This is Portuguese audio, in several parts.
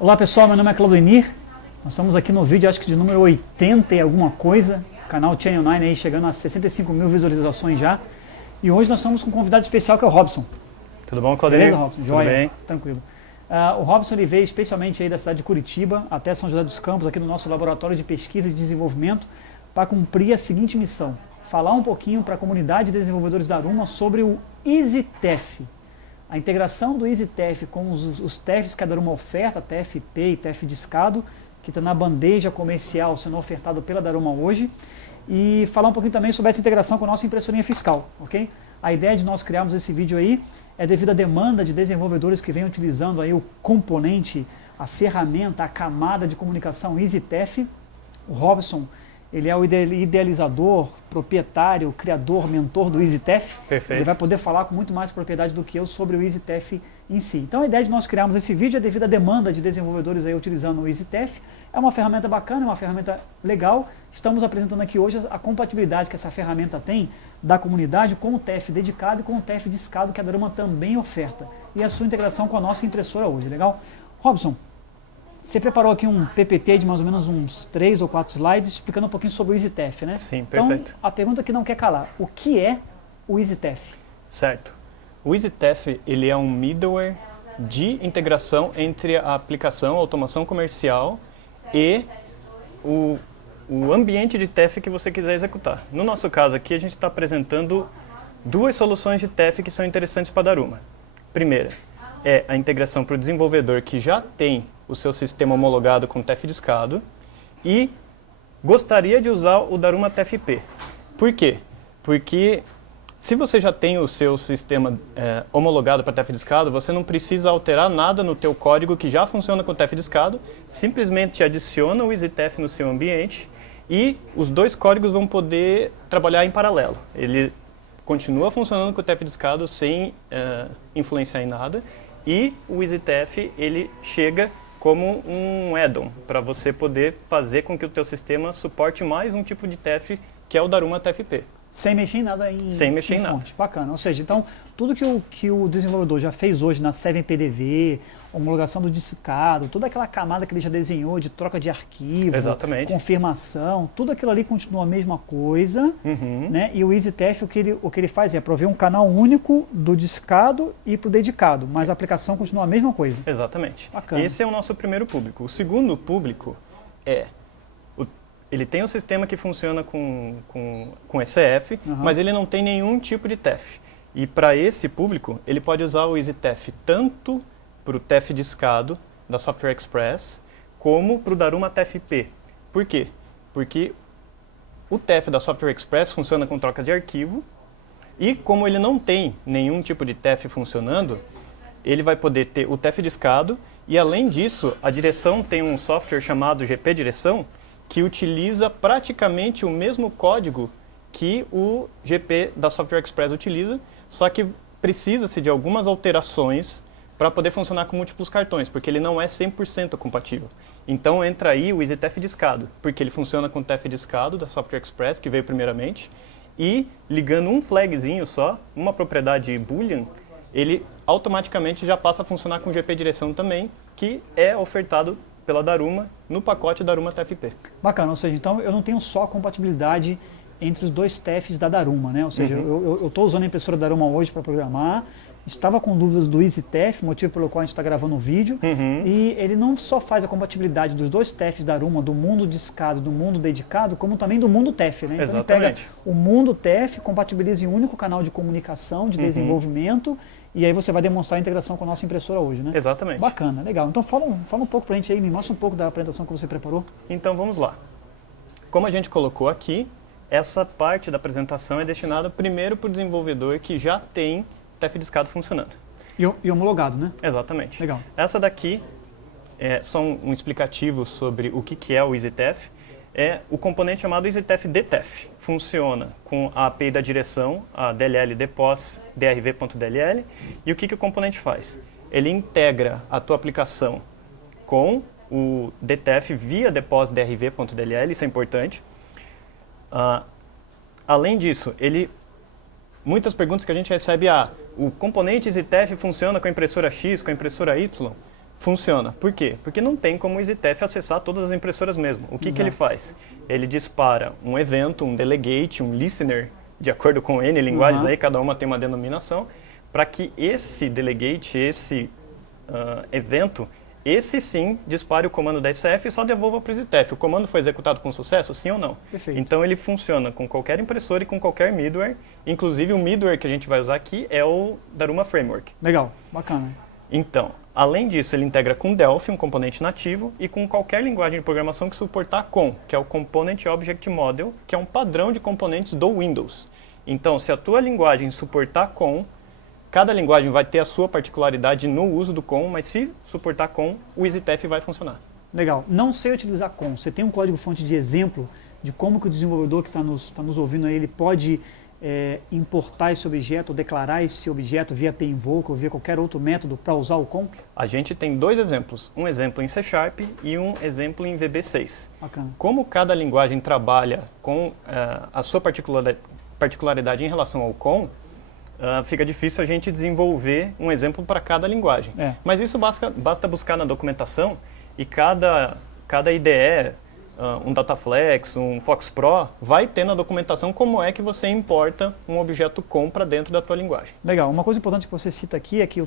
Olá pessoal, meu nome é Claudemir, nós estamos aqui no vídeo acho que de número 80 e alguma coisa, canal Channel 9 aí chegando a 65 mil visualizações já, e hoje nós estamos com um convidado especial que é o Robson. Tudo bom, Claudemir? Beleza, Robson? Joia? Tudo bem? Tranquilo. O Robson ele veio especialmente aí da cidade de Curitiba até São José dos Campos, aqui no nosso laboratório de pesquisa e desenvolvimento, para cumprir a seguinte missão: falar um pouquinho para a comunidade de desenvolvedores da Daruma sobre o EasyTef. A integração do EasyTef com os TEFs que a Daruma oferta, TFP e TEF discado, que está na bandeja comercial sendo ofertado pela Daruma hoje, e falar um pouquinho também sobre essa integração com a nossa impressorinha fiscal, ok? A ideia de nós criarmos esse vídeo aí é devido à demanda de desenvolvedores que vêm utilizando aí o componente, a ferramenta, a camada de comunicação EasyTef. O Robson, ele é o idealizador, proprietário, criador, mentor do EasyTef. Perfeito. Ele vai poder falar com muito mais propriedade do que eu sobre o EasyTef em si. Então a ideia de nós criarmos esse vídeo é devido à demanda de desenvolvedores aí utilizando o EasyTef. É uma ferramenta bacana, é uma ferramenta legal. Estamos apresentando aqui hoje a compatibilidade que essa ferramenta tem da comunidade com o TEF dedicado e com o TEF discado que a Daruma também oferta. E a sua integração com a nossa impressora hoje, legal? Robson, você preparou aqui um PPT de mais ou menos uns 3 ou 4 slides explicando um pouquinho sobre o EasyTef, né? Sim, perfeito. Então, a pergunta que não quer calar: o que é o EasyTef? Certo. O EasyTef, ele é um middleware de integração entre a aplicação, a automação comercial e o ambiente de TEF que você quiser executar. No nosso caso aqui, a gente está apresentando duas soluções de TEF que são interessantes para a Daruma. Primeira é a integração para o desenvolvedor que já tem o seu sistema homologado com TEF discado e gostaria de usar o Daruma TFP. Por quê? Porque se você já tem o seu sistema homologado para TEF discado, você não precisa alterar nada no teu código que já funciona com TEF discado, simplesmente adiciona o EasyTef no seu ambiente e os dois códigos vão poder trabalhar em paralelo. Ele continua funcionando com o TEF discado sem influenciar em nada, e o EasyTef ele chega como um add-on para você poder fazer com que o teu sistema suporte mais um tipo de TEF, que é o Daruma TFP. Sem mexer em nada Sem mexer em nada. fonte. Bacana. Ou seja, então, tudo que o desenvolvedor já fez hoje na 7PDV, homologação do discado, toda aquela camada que ele já desenhou de troca de arquivo, Exatamente. confirmação, tudo aquilo ali continua a mesma coisa, né? E o EasyTef, o que ele faz é prover um canal único do discado e para o dedicado, mas a aplicação continua a mesma coisa. Exatamente. Bacana. Esse é o nosso primeiro público. O segundo público ele tem um sistema que funciona com ECF, mas ele não tem nenhum tipo de TEF. E para esse público, ele pode usar o EasyTef tanto para o TEF discado da Software Express, como para o Daruma TFP. Por quê? Porque o TEF da Software Express funciona com troca de arquivo, e como ele não tem nenhum tipo de TEF funcionando, ele vai poder ter o TEF discado, e além disso, a direção tem um software chamado GP Direção, que utiliza praticamente o mesmo código que o GP da Software Express utiliza, só que precisa-se de algumas alterações para poder funcionar com múltiplos cartões, porque ele não é 100% compatível. Então entra aí o EasyTef discado, porque ele funciona com o TEF discado da Software Express, que veio primeiramente, e ligando um flagzinho só, uma propriedade boolean, ele automaticamente já passa a funcionar com GP Direção também, que é ofertado pela Daruma no pacote Daruma TFP. Bacana, ou seja, então eu não tenho só a compatibilidade entre os dois TEFs da Daruma, né? Ou seja, eu estou usando a impressora Daruma hoje para programar, estava com dúvidas do EasyTef, motivo pelo qual a gente está gravando um vídeo, e ele não só faz a compatibilidade dos dois TEFs da Daruma, do mundo discado, do mundo dedicado, como também do mundo TEF, né? Então Exatamente. ele pega o mundo TEF, compatibiliza em um único canal de comunicação, de desenvolvimento, e aí você vai demonstrar a integração com a nossa impressora hoje, né? Exatamente. Bacana, legal. Então fala um pouco pra gente aí, me mostra um pouco da apresentação que você preparou. Então vamos lá. Como a gente colocou aqui, essa parte da apresentação é destinada primeiro para o desenvolvedor que já tem TEF discado funcionando. E homologado, né? Exatamente. Legal. Essa daqui é só um explicativo sobre o que é o EasyTef. É o componente chamado EasyTef DTef. Funciona com a API da direção, a DLL depos drv.dll. E o que o componente faz? Ele integra a tua aplicação com o DTef via depos drv.dll, isso é importante. Além disso, muitas perguntas que a gente recebe, o componente EasyTef funciona com a impressora X, com a impressora Y? Funciona. Por quê? Porque não tem como o EasyTef acessar todas as impressoras mesmo. O que ele faz? Ele dispara um evento, um delegate, um listener, de acordo com N linguagens, aí cada uma tem uma denominação, para que esse delegate, esse evento, esse sim dispare o comando da SCF e só devolva para o EasyTef. O comando foi executado com sucesso, sim ou não? Perfeito. Então ele funciona com qualquer impressora e com qualquer middleware. Inclusive o middleware que a gente vai usar aqui é o Daruma Framework. Legal, bacana. Então, além disso, ele integra com Delphi, um componente nativo, e com qualquer linguagem de programação que suportar COM, que é o Component Object Model, que é um padrão de componentes do Windows. Então, se a tua linguagem suportar COM, cada linguagem vai ter a sua particularidade no uso do COM, mas se suportar COM, o EasyTef vai funcionar. Legal. Não sei utilizar COM. Você tem um código-fonte de exemplo de como que o desenvolvedor que está nos ouvindo aí, ele pode importar esse objeto, ou declarar esse objeto via pinvoke ou via qualquer outro método para usar o COM? A gente tem dois exemplos, um exemplo em C# e um exemplo em VB6. Bacana. Como cada linguagem trabalha com a sua particularidade em relação ao COM, fica difícil a gente desenvolver um exemplo para cada linguagem. Mas isso basta buscar na documentação e cada IDE, um Dataflex, um FoxPro, vai ter na documentação como é que você importa um objeto COM para dentro da tua linguagem. Legal. Uma coisa importante que você cita aqui é que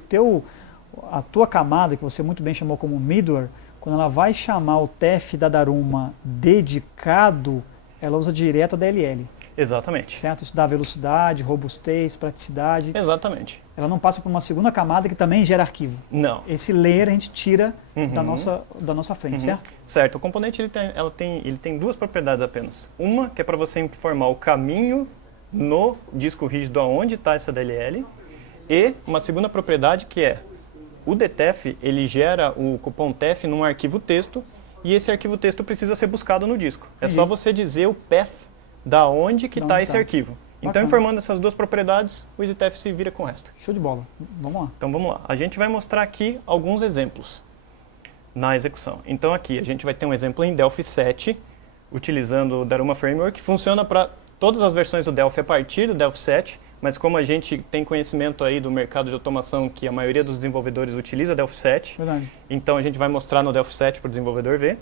a tua camada, que você muito bem chamou como middleware, quando ela vai chamar o TEF da Daruma dedicado, ela usa direto a DLL. Exatamente. Certo? Isso dá velocidade, robustez, praticidade. Exatamente. Ela não passa por uma segunda camada que também gera arquivo. Não. Esse layer a gente tira da nossa frente, certo? Certo. O componente ele tem duas propriedades apenas. Uma que é para você informar o caminho no disco rígido aonde está essa DLL, e uma segunda propriedade que é o DTEF, ele gera o cupom TEF num arquivo texto, e esse arquivo texto precisa ser buscado no disco. É só você dizer o path da onde que está esse arquivo. Então, informando essas duas propriedades, o EasyTef se vira com o resto. Show de bola. Vamos lá. Então, vamos lá. A gente vai mostrar aqui alguns exemplos na execução. Então, aqui a gente vai ter um exemplo em Delphi 7, utilizando o Daruma Framework. Funciona para todas as versões do Delphi a partir do Delphi 7, mas como a gente tem conhecimento aí do mercado de automação que a maioria dos desenvolvedores utiliza Delphi 7, então a gente vai mostrar no Delphi 7 para o desenvolvedor ver.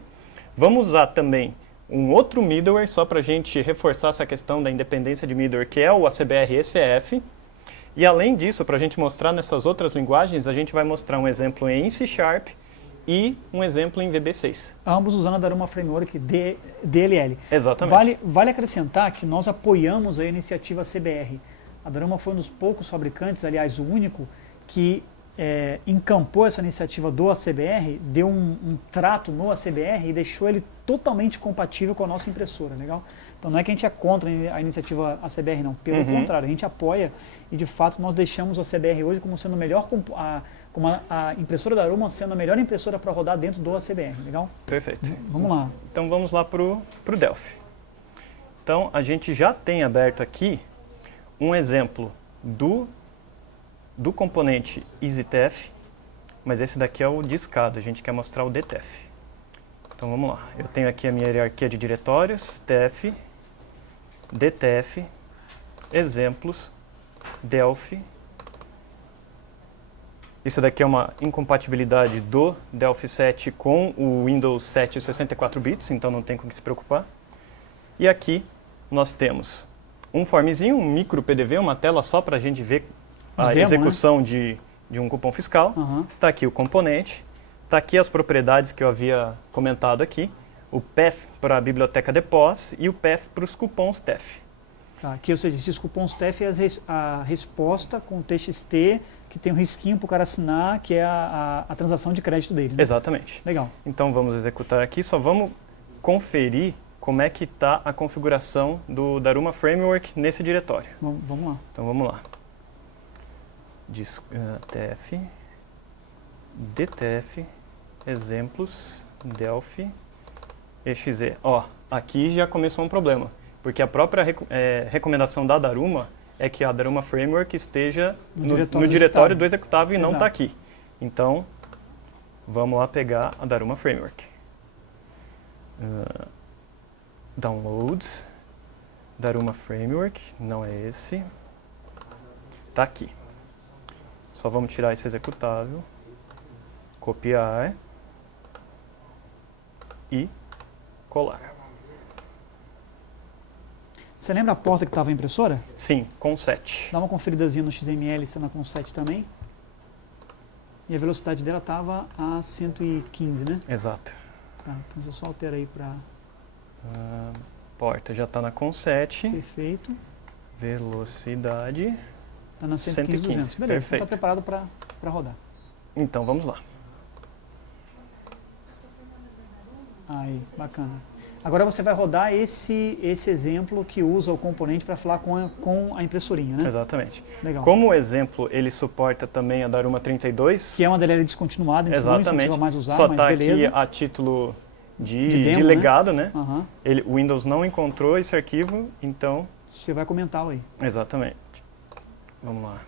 Vamos usar também um outro middleware, só para a gente reforçar essa questão da independência de middleware, que é o ACBR-ECF. E além disso, para a gente mostrar nessas outras linguagens, a gente vai mostrar um exemplo em C# e um exemplo em VB6. Ambos usando a Daruma Framework DLL. Exatamente. Vale acrescentar que nós apoiamos a iniciativa CBR. A Daruma foi um dos poucos fabricantes, aliás, o único, que encampou essa iniciativa do ACBR, deu um trato no ACBR e deixou ele totalmente compatível com a nossa impressora, legal? Então não é que a gente é contra a iniciativa ACBR, não. Pelo contrário, a gente apoia e de fato nós deixamos o ACBR hoje como sendo como a impressora da Daruma sendo a melhor impressora para rodar dentro do ACBR, legal? Perfeito. Vamos lá. Então vamos lá para o Delphi. Então a gente já tem aberto aqui um exemplo do componente EasyTef, mas esse daqui é o discado, a gente quer mostrar o DTEF. Então vamos lá, eu tenho aqui a minha hierarquia de diretórios, TEF, DTEF, exemplos, Delphi. Isso daqui é uma incompatibilidade do Delphi 7 com o Windows 7 64 bits, então não tem com que se preocupar. E aqui nós temos um formzinho, um micro PDV, uma tela só para a gente ver a execução de um cupom fiscal. Está aqui o componente, está aqui as propriedades que eu havia comentado aqui, o path para a biblioteca de pós e o path para os cupons TEF. Tá, aqui, ou seja, esses cupons TEF é a resposta com TXT, que tem um risquinho para o cara assinar, que é a transação de crédito dele. Né? Exatamente. Legal. Então vamos executar aqui, só vamos conferir como é que está a configuração do Daruma Framework nesse diretório. Vamos lá. Então vamos lá. TEF, DTEF, exemplos, Delphi, exe. Ó, aqui já começou um problema, porque a própria recomendação da Daruma é que a Daruma Framework esteja no diretório do executável e não está aqui. Então, vamos lá pegar a Daruma Framework. Downloads, Daruma Framework, não é esse, está aqui. Só vamos tirar esse executável. Copiar e colar. Você lembra a porta que estava a impressora? Sim, com 7. Dá uma conferidazinha no XML se está com 7 também. E a velocidade dela estava a 115, né? Exato. Tá, então você só altera aí para... Porta já está na com 7. Perfeito. Velocidade. Está na 115, 200. Beleza, Perfeito. está preparado para rodar. Então vamos lá. Aí, bacana. Agora você vai rodar esse exemplo que usa o componente para falar com a impressorinha, né? Exatamente. Legal. Como o exemplo ele suporta também a Daruma 32, Que é uma DLL descontinuada, a gente não incentiva mais usar, só mas está aqui beleza. a título de demo, legado, né? Aham. O Windows não encontrou esse arquivo, então... Você vai comentá-lo aí. Exatamente. Vamos lá.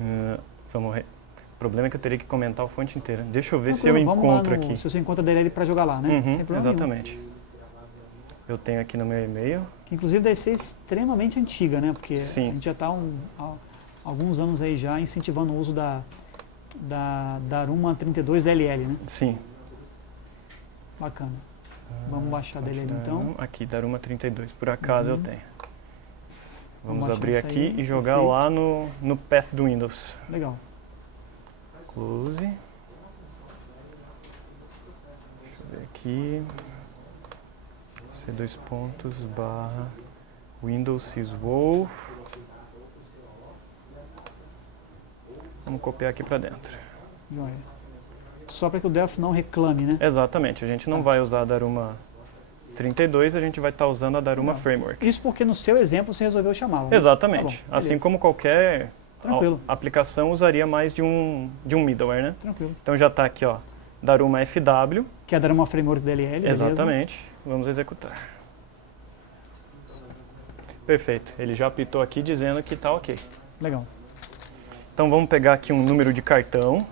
O problema é que eu teria que comentar a fonte inteira. Deixa eu ver se eu encontro aqui. Se você encontra a DLL para jogar lá, né? Uhum, Sem problema exatamente. nenhum. Eu tenho aqui no meu e-mail. Que inclusive deve ser extremamente antiga, né? Porque Sim. a gente já está há alguns anos aí já incentivando o uso da Daruma 32 DLL, né? Sim. Bacana. Vamos baixar a DLL então. Aqui, Daruma 32. Por acaso eu tenho. Vamos abrir essa aqui aí, e jogar perfeito. lá no path do Windows. Legal. Close. Deixa eu ver aqui. C2 pontos barra Windows syswow. Vamos copiar aqui para dentro. Joia. Só para que o Delphi não reclame, né? Exatamente, a gente não vai usar a Daruma 32, a gente vai estar usando a Daruma Framework. Isso porque no seu exemplo você resolveu chamá-lo. Né? Exatamente. Tá bom, Assim beleza. como qualquer Tranquilo. aplicação usaria mais de um middleware, né? Tranquilo. Então já está aqui, ó, Daruma FW. Que é a Daruma Framework DLL, beleza? Exatamente. Vamos executar. Perfeito. Ele já apitou aqui dizendo que está ok. Legal. Então vamos pegar aqui um número de cartão.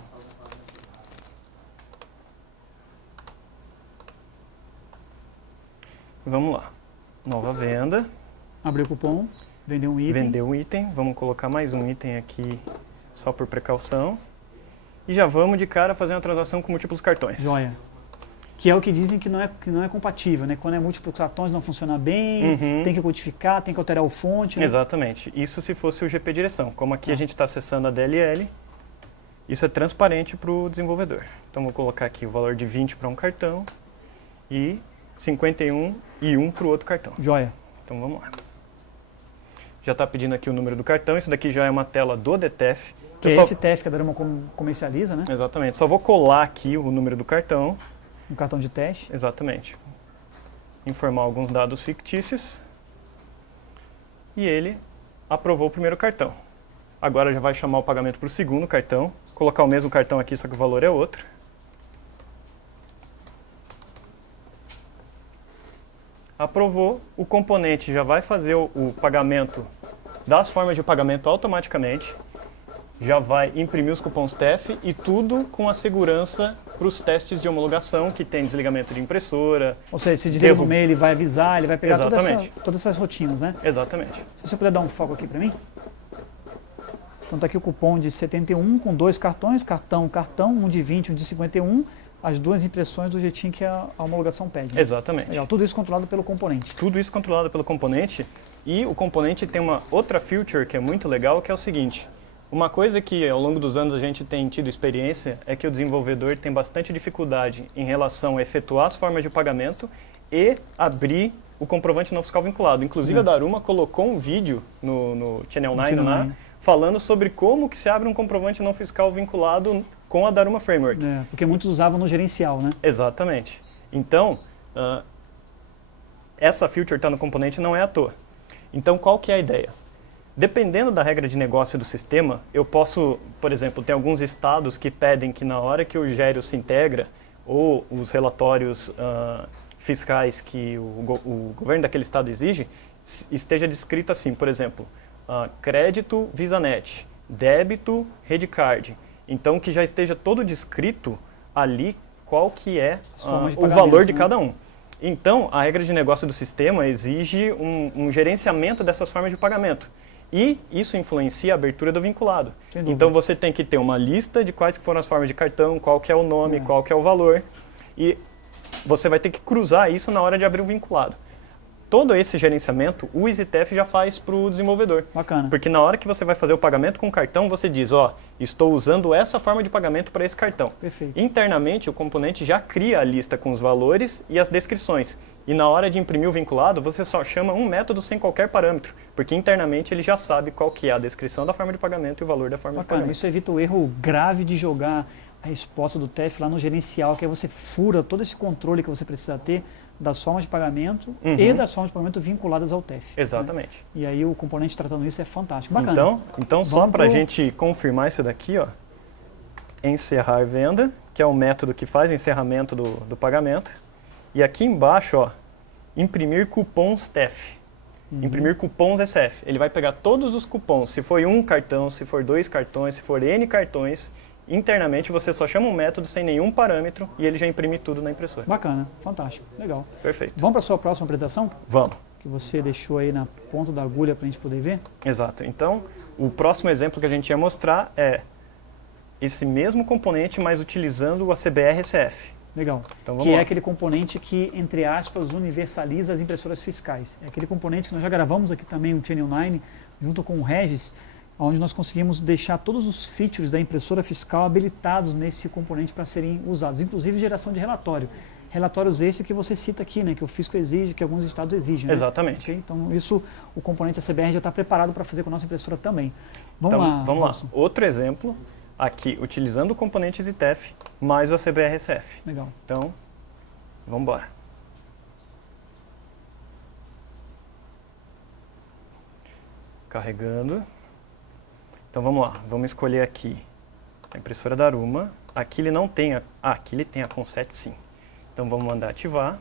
Vamos lá. Nova venda. Abriu o cupom, vendeu um item. Vendeu um item. Vamos colocar mais um item aqui só por precaução. E já vamos de cara fazer uma transação com múltiplos cartões. Joia. Que é o que dizem que não é compatível, né? Quando é múltiplos cartões não funciona bem, Uhum. tem que codificar, tem que alterar o fonte. Né? Exatamente. Isso se fosse o GP direção. Como aqui a gente está acessando a DLL, isso é transparente para o desenvolvedor. Então vou colocar aqui o valor de 20 para um cartão e 51 e 1 para o outro cartão. Joia. Então vamos lá. Já está pedindo aqui o número do cartão. Isso daqui já é uma tela do DTF. Que é esse TEF que a Daruma comercializa, né? Exatamente. Só vou colar aqui o número do cartão. Um cartão de teste. Exatamente. Informar alguns dados fictícios. E ele aprovou o primeiro cartão. Agora já vai chamar o pagamento para o segundo cartão. Colocar o mesmo cartão aqui, só que o valor é outro. Aprovou, o componente já vai fazer o pagamento das formas de pagamento automaticamente. Já vai imprimir os cupons TEF e tudo com a segurança para os testes de homologação, que tem desligamento de impressora. Ou seja, se de derrubar ele vai avisar, ele vai pegar todas essas rotinas, né? Exatamente. Se você puder dar um foco aqui para mim. Então está aqui o cupom de 71 com 2 cartões, cartão, um de 20, um de 51, as duas impressões do jeitinho que a homologação pede. Né? Exatamente. Legal, tudo isso controlado pelo componente. Tudo isso controlado pelo componente, e o componente tem uma outra feature que é muito legal, que é o seguinte: uma coisa que ao longo dos anos a gente tem tido experiência é que o desenvolvedor tem bastante dificuldade em relação a efetuar as formas de pagamento e abrir o comprovante não fiscal vinculado. Inclusive a Daruma colocou um vídeo no Channel 9 lá, falando sobre como que se abre um comprovante não fiscal vinculado com a Daruma Framework. Porque muitos usavam no gerencial, né? Exatamente. Então, essa feature está no componente não é à toa. Então, qual que é a ideia? Dependendo da regra de negócio do sistema, eu posso, por exemplo, tem alguns estados que pedem que na hora que o Gério se integra, ou os relatórios fiscais que o governo daquele estado exige, esteja descrito assim, por exemplo, crédito VisaNet, débito Redcard. Então, que já esteja todo descrito ali qual que é o valor de cada um. Então, a regra de negócio do sistema exige um gerenciamento dessas formas de pagamento. E isso influencia a abertura do vinculado. Então você tem que ter uma lista de quais que foram as formas de cartão, qual que é o nome, qual que é o valor. E você vai ter que cruzar isso na hora de abrir o vinculado. Todo esse gerenciamento, o EasyTF já faz para o desenvolvedor. Bacana. Porque na hora que você vai fazer o pagamento com o cartão, você diz, ó, estou usando essa forma de pagamento para esse cartão. Perfeito. Internamente, o componente já cria a lista com os valores e as descrições. E na hora de imprimir o vinculado, você só chama um método sem qualquer parâmetro, porque internamente ele já sabe qual que é a descrição da forma de pagamento e o valor da forma de pagamento. Isso evita o erro grave de jogar a resposta do TEF lá no gerencial, que aí você fura todo esse controle que você precisa ter das formas de pagamento e das formas de pagamento vinculadas ao TEF. Exatamente. Né? E aí o componente tratando isso é fantástico. Bacana. Então só para a gente confirmar isso daqui, ó, encerrar venda, que é o método que faz o encerramento do pagamento. E aqui embaixo, ó, imprimir cupons TEF. Imprimir cupons SF. Ele vai pegar todos os cupons, se for um cartão, se for 2 cartões, se for N cartões. Internamente você só chama um método sem nenhum parâmetro e ele já imprime tudo na impressora. Bacana, fantástico, legal. Perfeito. Vamos para a sua próxima apresentação? Vamos. Que você deixou aí na ponta da agulha para a gente poder ver? Exato. Então, o próximo exemplo que a gente ia mostrar é esse mesmo componente, mas utilizando o ACBR-SF. Legal. Então, que é aquele componente que, entre aspas, universaliza as impressoras fiscais. É aquele componente que nós já gravamos aqui também, o Channel 9, junto com o Regis, onde nós conseguimos deixar todos os features da impressora fiscal habilitados nesse componente para serem usados, inclusive geração de relatório. Relatórios esses que você cita aqui, né, que o fisco exige, que alguns estados exigem. Né? Exatamente. Okay? Então, isso, o componente ACBR já está preparado para fazer com a nossa impressora também. Vamos lá. Vamos lá. Outro exemplo, aqui, utilizando o componente EasyTF mais o ACBR-SF. Legal. Então, vamos embora. Carregando. Então vamos lá, vamos escolher aqui a impressora da Aruma. Aqui ele não tem aqui ele tem a Conset sim. Então vamos mandar ativar.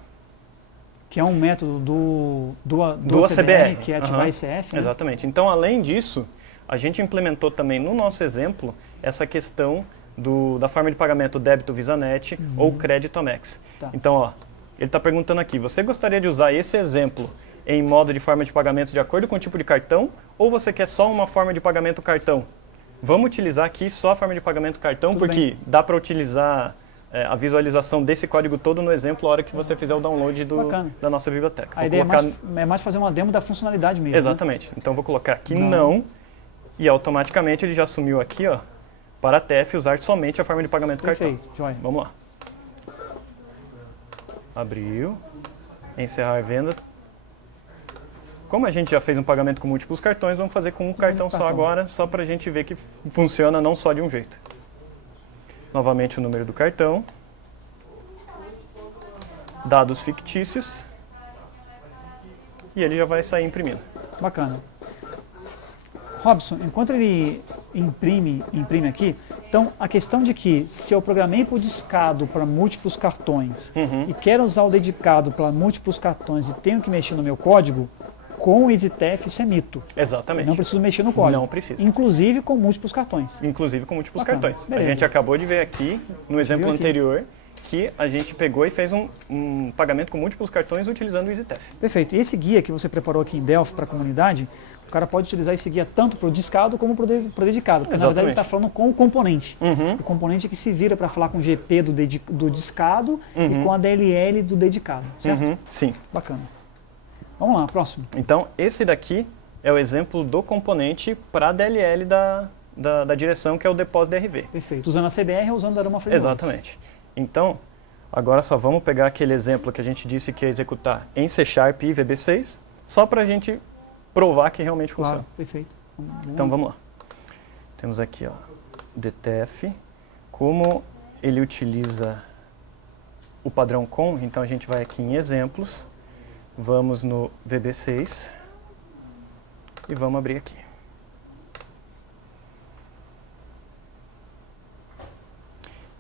Que é um método do ACBR, que é ativar ICF. Né? Exatamente. Então além disso, a gente implementou também no nosso exemplo essa questão da forma de pagamento débito VisaNet ou crédito Amex. Tá. Então ó, ele está perguntando aqui, você gostaria de usar esse exemplo em modo de forma de pagamento de acordo com o tipo de cartão, ou você quer só uma forma de pagamento cartão? Vamos utilizar aqui só a forma de pagamento cartão, tudo porque bem. Dá para utilizar a visualização desse código todo no exemplo a hora que você fizer o download da nossa biblioteca. A ideia é mais fazer uma demo da funcionalidade mesmo. Exatamente. Né? Então vou colocar aqui não, e automaticamente ele já assumiu aqui, ó, para a TEF usar somente a forma de pagamento cartão. Perfeito, joia. Vamos lá. Abriu, encerrar a venda. Como a gente já fez um pagamento com múltiplos cartões, vamos fazer com um cartão só agora, só para a gente ver que funciona não só de um jeito. Novamente o número do cartão. Dados fictícios. E ele já vai sair imprimindo. Bacana. Robson, enquanto ele imprime aqui, então a questão de que se eu programei por discado para múltiplos cartões e quero usar o dedicado para múltiplos cartões e tenho que mexer no meu código, com o EasyTF isso é mito. Exatamente. Eu não preciso mexer no código. Não precisa. Inclusive com múltiplos cartões. Inclusive com múltiplos cartões. Beleza. A gente acabou de ver aqui, no exemplo anterior, que a gente pegou e fez um pagamento com múltiplos cartões utilizando o EasyTF. Perfeito. E esse guia que você preparou aqui em Delphi para a comunidade, o cara pode utilizar esse guia tanto para o discado como para o dedicado. Porque na verdade ele está falando com o componente. O componente que se vira para falar com o GP do discado e com a DLL do dedicado. Certo? Sim. Bacana. Vamos lá, próximo. Então, esse daqui é o exemplo do componente para a DLL da direção, que é o Deposit DRV. Perfeito. Usando a CBR ou usando a Aruma Framework. Exatamente. Então, agora só vamos pegar aquele exemplo que a gente disse que ia executar em C# e VB6, só para a gente provar que realmente funciona. Claro, perfeito. Então, vamos lá. Temos aqui, ó, DTF. Como ele utiliza o padrão COM, então a gente vai aqui em exemplos. Vamos no VB6 e vamos abrir aqui.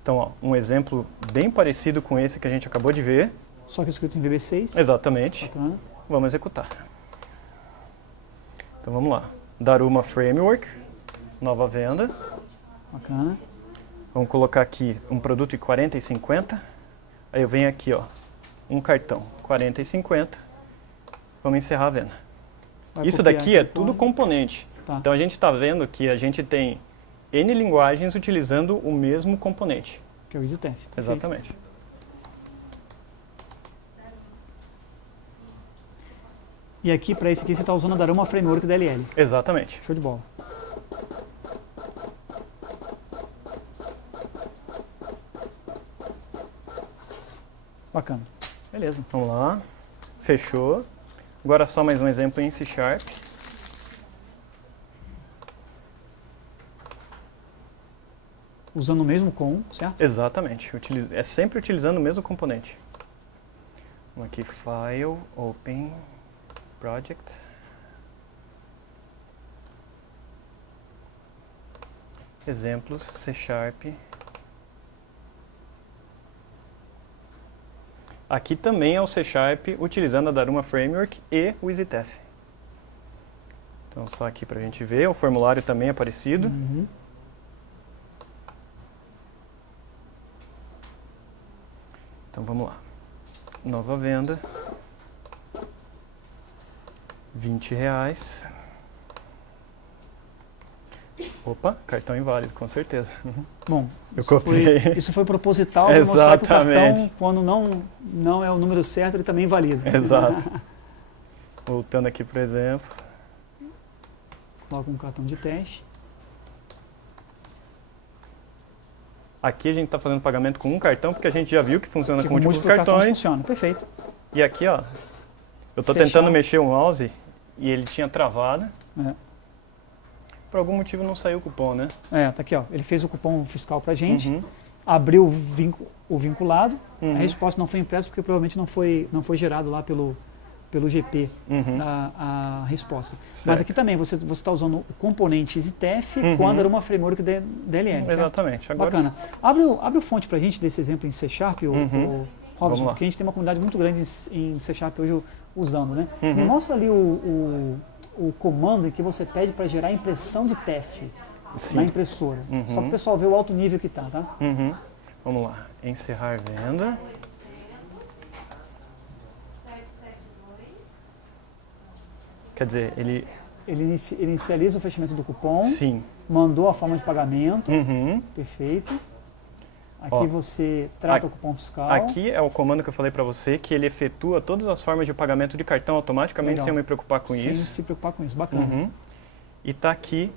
Então, ó, um exemplo bem parecido com esse que a gente acabou de ver. Só que escrito em VB6. Exatamente. Bacana. Vamos executar. Então, vamos lá. Daruma Framework, nova venda. Bacana. Vamos colocar aqui um produto de 40 e 50. Aí eu venho aqui, ó, um cartão 40 e 50. Vamos encerrar a venda. Isso daqui é tudo componente. Tá. Então a gente está vendo que a gente tem N linguagens utilizando o mesmo componente. Que é o EasyTF. Exatamente. E aqui, para esse aqui, você está usando a Daruma Framework DLL. Exatamente. Show de bola. Bacana. Beleza. Vamos lá. Fechou. Agora só mais um exemplo em C#. Usando o mesmo com, certo? Exatamente. É sempre utilizando o mesmo componente. Vamos aqui, File, Open, Project. Exemplos, C#. Aqui também é o C# utilizando a Daruma Framework e o EasyTF. Então só aqui para a gente ver, o formulário também é parecido. Uhum. Então vamos lá. Nova venda. R$20. Opa, cartão inválido, com certeza. Bom, Eu copiei. Isso foi proposital para mostrar que o cartão, Exatamente. quando não é o número certo, ele também invalida. Exato. Voltando aqui, por exemplo. Coloca um cartão de teste. Aqui a gente está fazendo pagamento com um cartão, porque a gente já viu que funciona Que com múltiplos múltiplos cartões cartões. funciona. Perfeito. E aqui, ó, eu estou C# tentando mexer o mouse e ele tinha travado. É. Por algum motivo não saiu o cupom, né? Tá aqui, ó. Ele fez o cupom fiscal pra gente, Uhum. abriu o vinculado, Uhum. a resposta não foi impressa porque provavelmente não foi gerado lá pelo GP Uhum. a resposta. Certo. Mas aqui também você está usando o componente EasyTF Uhum. com a Daruma Framework DLL, certo? Exatamente. Agora, Bacana. Abre o fonte pra gente desse exemplo em C#, Uhum. o Robson, lá. porque a gente tem uma comunidade muito grande em C# hoje usando, né? Uhum. Me mostra ali o comando em que você pede para gerar impressão de TEF Sim. na impressora. Uhum. Só para o pessoal ver o alto nível que tá? Uhum. Vamos lá. Encerrar venda. Quer dizer, ele... Ele inicializa o fechamento do cupom, Sim. mandou a forma de pagamento, Uhum. perfeito. Aqui Ó, você trata o cupom fiscal. Aqui é o comando que eu falei para você, que ele efetua todas as formas de pagamento de cartão automaticamente, Legal. sem eu me preocupar com sem isso. se preocupar com isso, bacana. Uhum. E tá aqui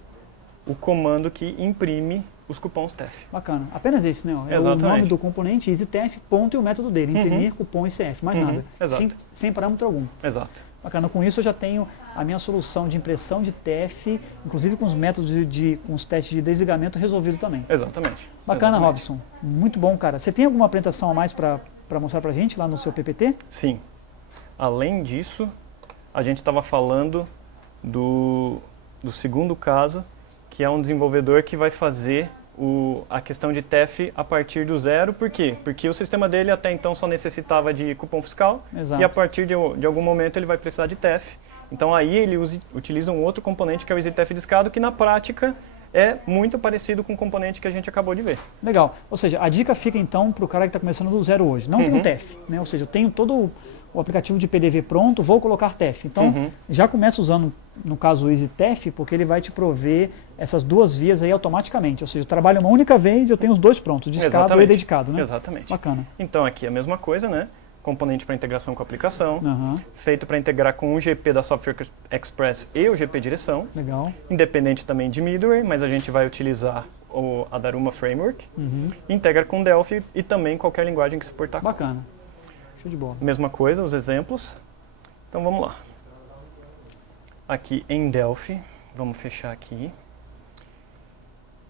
o comando que imprime os cupons TEF. Bacana. Apenas esse, né? É o Exatamente. nome do componente EasyTF, ponto, e o método dele, imprimir cupom ICF, mais Uhum. nada. Exato. Sem parâmetro algum. Exato. Bacana, com isso eu já tenho a minha solução de impressão de TEF, inclusive com os métodos com os testes de desligamento resolvido também. Exatamente. Bacana, Exatamente. Robson. Muito bom, cara. Você tem alguma apresentação a mais para mostrar pra gente lá no seu PPT? Sim. Além disso, a gente estava falando do segundo caso, que é um desenvolvedor que vai fazer a questão de TEF a partir do zero. Por quê? Porque o sistema dele até então só necessitava de cupom fiscal. Exato. E a partir de algum momento ele vai precisar de TEF. Então aí ele utiliza um outro componente que é o EasyTF discado, que na prática é muito parecido com o componente que a gente acabou de ver. Legal. Ou seja, a dica fica então para o cara que está começando do zero hoje. Não tem um TEF, né? Ou seja, eu tenho todo o aplicativo de PDV pronto, vou colocar TEF. Então, já começa usando, no caso, o EasyTF, porque ele vai te prover essas duas vias aí automaticamente. Ou seja, eu trabalho uma única vez e eu tenho os dois prontos, discado Exatamente. e dedicado, né? Exatamente. Bacana. Então aqui é a mesma coisa, né? Componente para integração com a aplicação, Aham, feito para integrar com o GP da Software Express e o GP direção, legal. independente também de middleware, mas a gente vai utilizar a Daruma Framework, Uhum. integra com Delphi e também qualquer linguagem que suportar. Bacana. Show de bola. Mesma coisa, os exemplos. Então vamos lá. Aqui em Delphi, vamos fechar aqui.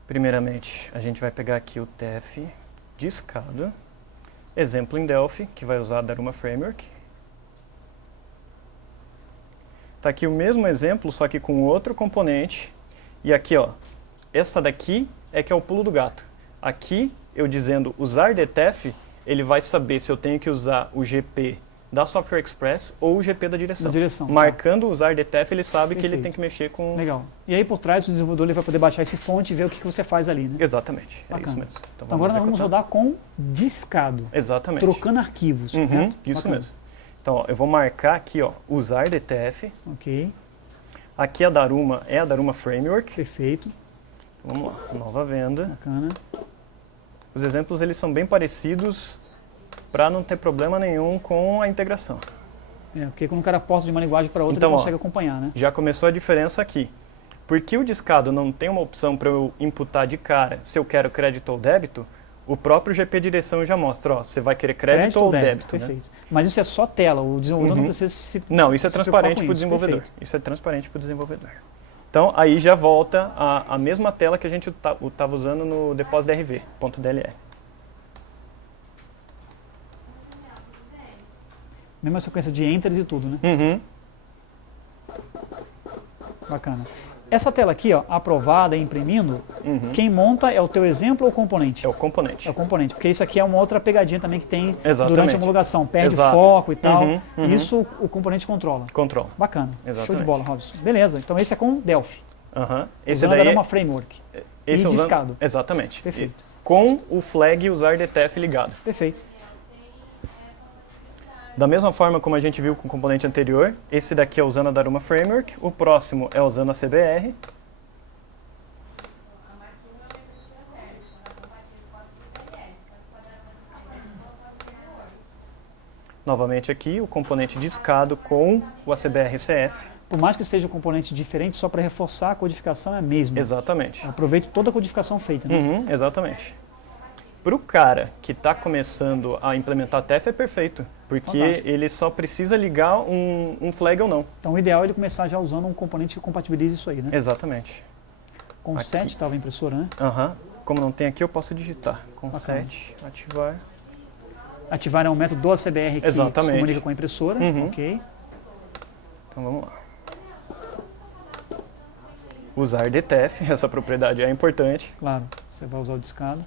Primeiramente, a gente vai pegar aqui o TEF discado. Exemplo em Delphi, que vai usar a Daruma Framework. Está aqui o mesmo exemplo, só que com outro componente. E aqui, ó, essa daqui é que é o pulo do gato. Aqui, eu dizendo usar DTF, ele vai saber se eu tenho que usar o GP da Software Express ou o GP da direção. Da direção, tá. Marcando usar DTF, ele sabe que ele Perfeito. tem que mexer com... Legal. E aí por trás o desenvolvedor ele vai poder baixar esse fonte e ver o que você faz ali, né? Exatamente, é Bacana. isso mesmo. Então agora nós vamos executar. rodar com discado, Exatamente. trocando arquivos, Uhum, correto? isso Bacana. mesmo. Então, ó, eu vou marcar aqui, ó, usar DTF. Ok. Aqui a Daruma é a Daruma Framework. Perfeito. Vamos lá, nova venda. Bacana. Os exemplos eles são bem parecidos para não ter problema nenhum com a integração. Porque quando o cara porta de uma linguagem para outra, Então, ele consegue acompanhar, né? Já começou a diferença aqui. Porque o discado não tem uma opção para eu imputar de cara se eu quero crédito ou débito, o próprio GP Direção já mostra, ó, você vai querer crédito ou débito. Perfeito. Né? Mas isso é só tela, o desenvolvedor não precisa se Não, isso é se transparente preocupar com para o isso. desenvolvedor. Perfeito. Isso é transparente para o desenvolvedor. Então, aí já volta a mesma tela que a gente estava usando no Deposit RV.dll. Mesma sequência de enters e tudo, né? Uhum. Bacana. Essa tela aqui, ó, aprovada e imprimindo, quem monta é o teu exemplo ou o componente? É o componente. É o componente, porque isso aqui é uma outra pegadinha também que tem Exatamente. durante a homologação. Perde Exato. foco e tal. Isso o componente controla. Controla. Bacana. Exatamente. Show de bola, Robson. Beleza, então esse é com Delphi. Esse Usando daí uma framework. esse e usando, discado. Exatamente. Perfeito. E com o flag usar DTF ligado. Perfeito. Da mesma forma como a gente viu com o componente anterior, esse daqui é usando a Daruma Framework, o próximo é usando a CBR. Novamente aqui, o componente discado com o ACBR-CF. Por mais que seja um componente diferente, só para reforçar, a codificação é a mesma. Exatamente. Aproveito toda a codificação feita, né? Exatamente. Para o cara que está começando a implementar TEF é perfeito, porque Fantástico. ele só precisa ligar um flag ou não. Então o ideal é ele começar já usando um componente que compatibilize isso aí, né? Exatamente. Com Aqui. 7 estava a impressora, né? Como não tem aqui, eu posso digitar. Com Bacana. 7, ativar. Ativar é um método do ACBR que Exatamente. se comunica com a impressora. Ok. Então vamos lá. Usar DTF, essa propriedade é importante. Claro, você vai usar o discado.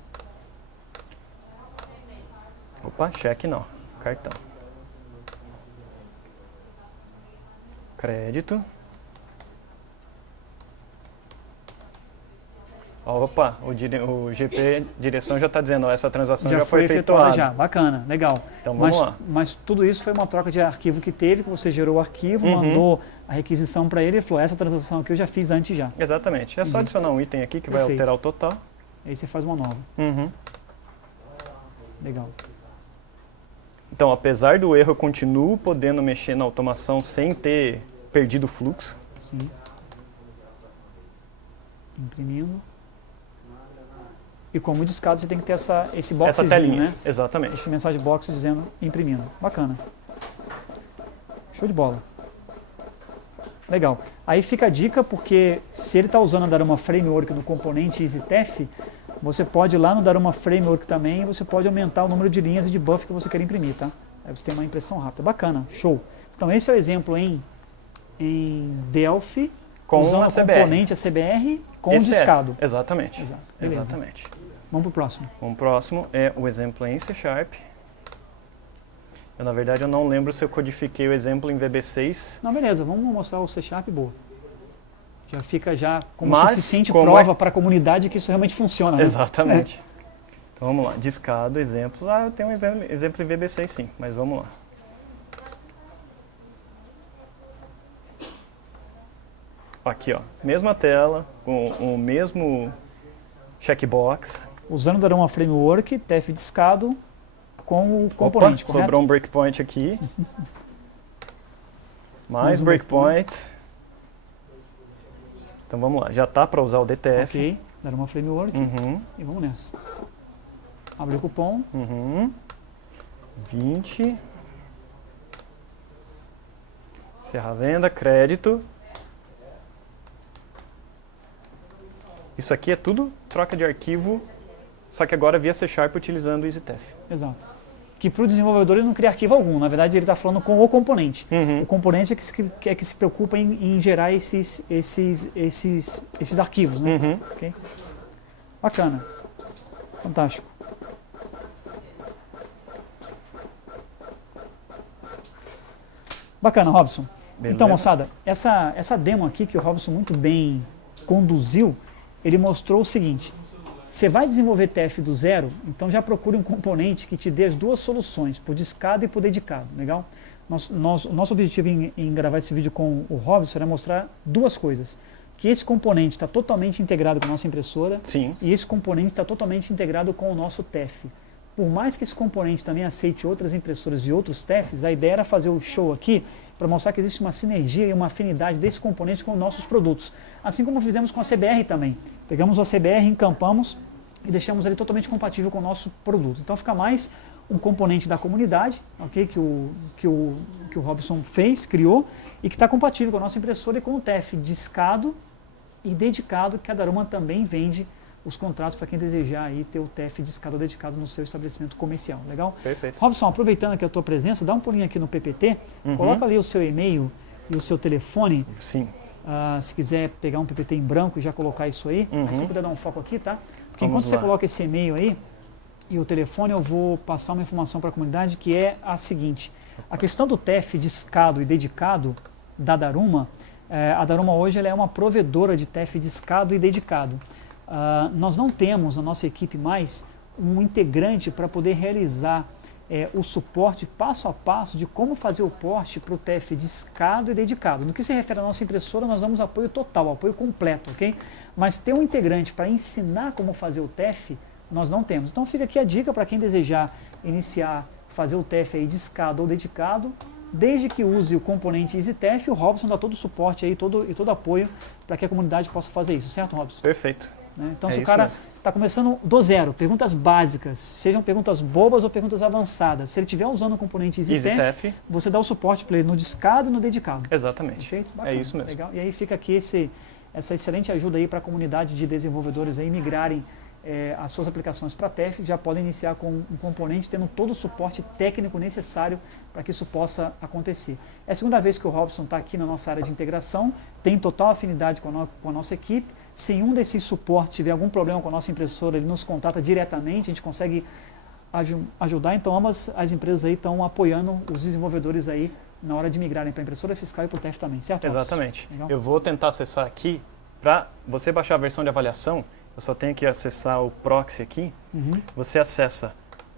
Opa, cheque não. Cartão. Crédito. Opa, o GP direção já está dizendo, ó, essa transação já foi efetuada. Já, bacana, legal. Então vamos lá. Mas tudo isso foi uma troca de arquivo que teve, que você gerou o arquivo, mandou a requisição para ele e falou, essa transação aqui eu já fiz antes já. Exatamente, é só adicionar um item aqui que vai alterar o total. Aí você faz uma nova. Legal. Então, apesar do erro, eu continuo podendo mexer na automação sem ter perdido o fluxo. Sim. Imprimindo. E como discado, você tem que ter esse boxzinho, essa telinha, né? exatamente. Esse mensagem box dizendo imprimindo. Bacana. Show de bola. Legal. Aí fica a dica, porque se ele está usando a Daruma Framework no componente EasyTef, você pode ir lá no Daruma Framework também e você pode aumentar o número de linhas e de buff que você quer imprimir, tá? Aí você tem uma impressão rápida. Bacana, show. Então esse é o exemplo em Delphi, usando o componente ACBR com Esse discado. Exatamente. Exato. Exatamente. Vamos para o próximo. O próximo é o exemplo em C#. Na verdade, eu não lembro se eu codifiquei o exemplo em VB6. Não, beleza, vamos mostrar o C# boa. Já fica já como suficiente prova para a comunidade que isso realmente funciona. Né? Exatamente. Então vamos lá, discado, exemplo. Eu tenho um exemplo em VB6 sim, mas vamos lá. Aqui, ó, mesma tela, com o mesmo checkbox. Usando o Daruma Framework, TF discado com o componente, correto? Sobrou um breakpoint aqui. Mais breakpoint. Então vamos lá, já tá para usar o DTF. Ok, Daruma Framework e vamos nessa. Abre o cupom. 20. Encerrar a venda, crédito. Isso aqui é tudo troca de arquivo, só que agora via C# utilizando o EasyTef. Exato. Que para o desenvolvedor ele não cria arquivo algum, na verdade ele está falando com o componente. O componente é que se preocupa em gerar esses arquivos, né? Okay? Bacana. Fantástico. Bacana, Robson. Beleza. Então, moçada, essa demo aqui que o Robson muito bem conduziu, ele mostrou o seguinte: você vai desenvolver TF do zero, então já procure um componente que te dê as duas soluções, por discado e por dedicado, legal? O nosso objetivo em gravar esse vídeo com o Robson era mostrar duas coisas. Que esse componente está totalmente integrado com a nossa impressora. Sim. E esse componente está totalmente integrado com o nosso TEF. Por mais que esse componente também aceite outras impressoras e outros TEFs, a ideia era fazer o show aqui para mostrar que existe uma sinergia e uma afinidade desse componente com nossos produtos. Assim como fizemos com a CBR também. Pegamos a CBR, encampamos e deixamos ele totalmente compatível com o nosso produto. Então fica mais um componente da comunidade, okay, que o Robson fez, criou, e que está compatível com a nossa impressora e com o TEF discado e dedicado, que a Daruma também vende os contratos para quem desejar aí ter o TEF discado ou dedicado no seu estabelecimento comercial. Legal? Perfeito. Robson, aproveitando aqui a tua presença, dá um pulinho aqui no PPT, coloca ali o seu e-mail e o seu telefone. Sim. Se quiser pegar um PPT em branco e já colocar isso aí, aí se puder dar um foco aqui, tá? Porque enquanto você coloca esse e-mail aí e o telefone, eu vou passar uma informação para a comunidade que é a seguinte. A questão do TEF discado e dedicado da Daruma, a Daruma hoje ela é uma provedora de TEF discado e dedicado. Nós não temos na nossa equipe mais um integrante para poder realizar o suporte passo a passo de como fazer o porte para o TEF discado e dedicado. No que se refere à nossa impressora, nós damos apoio total, apoio completo, ok? Mas ter um integrante para ensinar como fazer o TEF, nós não temos. Então fica aqui a dica para quem desejar iniciar, fazer o TEF aí discado ou dedicado, desde que use o componente EasyTEF, o Robson dá todo o suporte aí, todo apoio para que a comunidade possa fazer isso, certo, Robson? Perfeito. Então, se o cara está começando do zero, perguntas básicas, sejam perguntas bobas ou perguntas avançadas, se ele estiver usando o componente EasyTEF, você dá o suporte para ele no discado e no dedicado. Exatamente. Perfeito? Bacana. É isso mesmo. Legal. E aí fica aqui essa excelente ajuda aí para a comunidade de desenvolvedores aí migrarem as suas aplicações para TEF, já podem iniciar com um componente tendo todo o suporte técnico necessário para que isso possa acontecer. É a segunda vez que o Robson está aqui na nossa área de integração, tem total afinidade com a nossa equipe. Se um desses suportes tiver algum problema com a nossa impressora, ele nos contata diretamente, a gente consegue ajudar. Então ambas as empresas aí estão apoiando os desenvolvedores aí na hora de migrarem para a impressora fiscal e para o TEF também, certo? Exatamente. Legal? Eu vou tentar acessar aqui, para você baixar a versão de avaliação, eu só tenho que acessar o proxy aqui. Você acessa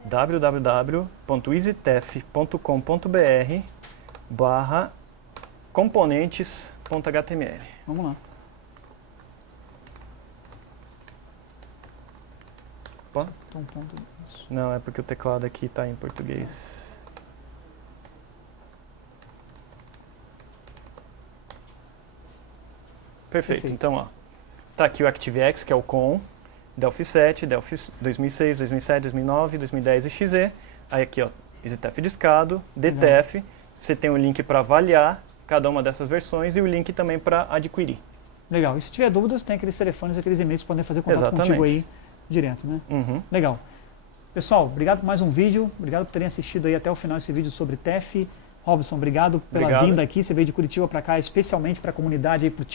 www.easytef.com.br/componentes.html. Vamos lá. Opa. Não, é porque o teclado aqui está em português. Perfeito. Então, ó, tá aqui o ActiveX, que é o COM, Delphi 7, Delphi 2006, 2007, 2009, 2010 e XE. Aí aqui, ó, EasyTEF discado, DTF. Você tem o link para avaliar cada uma dessas versões e o link também para adquirir. Legal. E se tiver dúvidas, tem aqueles telefones, aqueles e-mails que podem fazer contato contigo aí direto, né? Legal. Pessoal, obrigado por mais um vídeo. Obrigado por terem assistido aí até o final esse vídeo sobre TEF. Robson, obrigado pela vinda aqui. Você veio de Curitiba para cá, especialmente para a comunidade, para o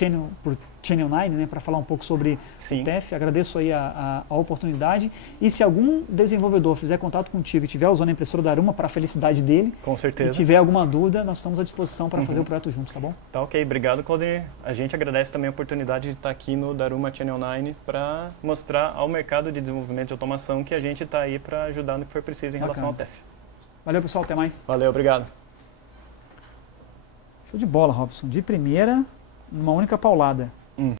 Channel 9, né, para falar um pouco sobre o TEF. Agradeço aí a oportunidade. E se algum desenvolvedor fizer contato contigo e estiver usando a impressora da Daruma para a felicidade dele, com certeza, e tiver alguma dúvida, nós estamos à disposição para fazer o projeto juntos, tá bom? Tá ok. Obrigado, Claudir. A gente agradece também a oportunidade de estar aqui no Daruma Channel 9 para mostrar ao mercado de desenvolvimento de automação que a gente está aí para ajudar no que for preciso em relação ao TEF. Valeu, pessoal. Até mais. Valeu, obrigado. Show de bola, Robson. De primeira, numa única paulada.